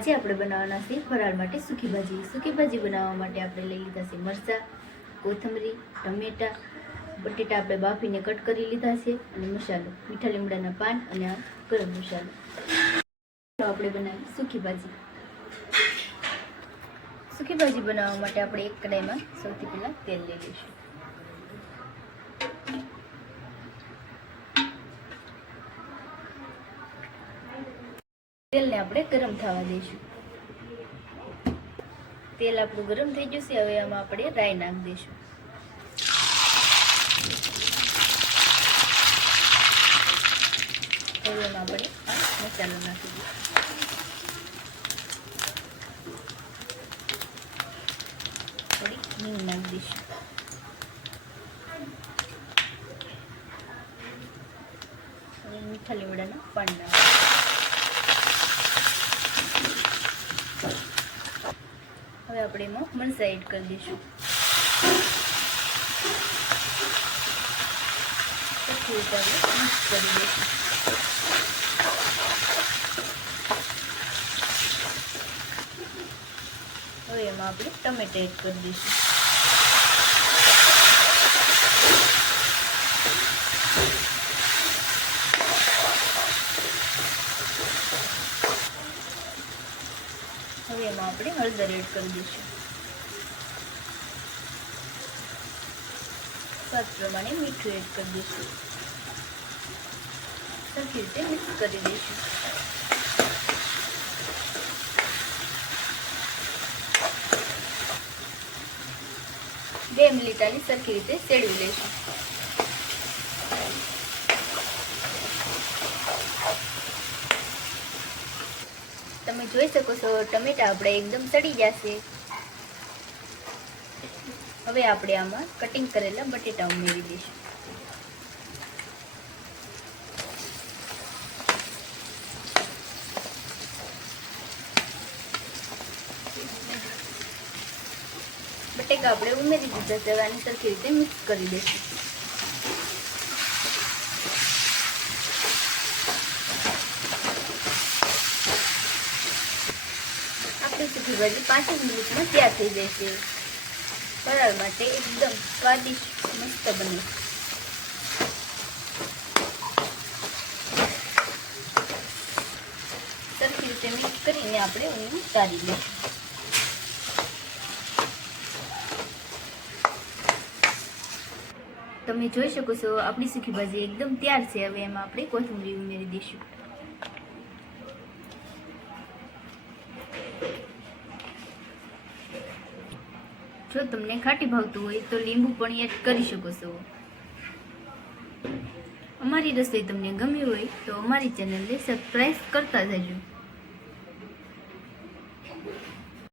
આજે આપણે બનાવવાના છે ફરાળ માટે સૂકી ભાજી। સૂકી ભાજી બનાવવા માટે આપણે લઈ લીધા છે મરચાં, કોથમરી, ટમેટા, બટેટા આપણે બાફીને કટ કરી લીધા છે અને મસાલો મીઠા લીમડાના પાન અને આ ગરમ મસાલો। આપણે બનાવી સૂકી ભાજી। સૂકી ભાજી બનાવવા માટે આપણે એક કડાઈમાં સૌથી પહેલા તેલ લઈ લઈશું। તેલને આપણે ગરમ થવા દઈશું। તેલ આપણું ગરમ થઈ ગયું છે। હવે આમાં આપણે રાઈ નાખી દઈશું। હવે એમાં આપણે મસાલો નાખી દઈશું। થોડી હિંગ નાખી દઈશું। હવે મીઠા લીમડાના પાન નાખીશું। હવે આપણે એમાં મરચાં એડ કરી દઈશું। પછી આપણે મિક્સ કરી દઈશું। હવે એમાં આપણે ટમેટા એડ કરી દઈશું। હવે એમાં આપણે હળદર એડ કરી દઈશું। સ્વાદ પ્રમાણે મીઠું એડ કરી દઈશું। સરખી રીતે મિક્સ કરી દઈશું। 2 મિનિટ આની સરખી રીતે શેડવી લઈશું। તમે જોઈ શકો છો ટમેટા આપણે એકદમ સડી જશે। હવે આપણે આમાં કટિંગ કરેલા બટેટા ઉમેરી દઈશું। બટેકા આપણે ઉમેરી દીધા છે। આને સરખી રીતે મિક્સ કરી દઈશું। સૂકી ભાજી 5 મિનિટમાં તૈયાર થઈ જશે। ફરાળ માટે એકદમ સ્વાદિષ્ટ મસ્ત બને। સરખી રીતે મિક્સ કરીને આપણે એને ઉતારી લઈશું। તમે જોઈ શકો છો આપણી સૂકી ભાજી એકદમ તૈયાર છે। હવે એમાં આપણે કોથમરી ઉમેરી દઈશું। જો તમને ખાટી ભાવતું હોય તો લીંબુ પણ એડ કરી શકો છો। અમારી રસોઈ તમને ગમી હોય તો અમારી ચેનલને સબસ્ક્રાઇબ કરતા જજો।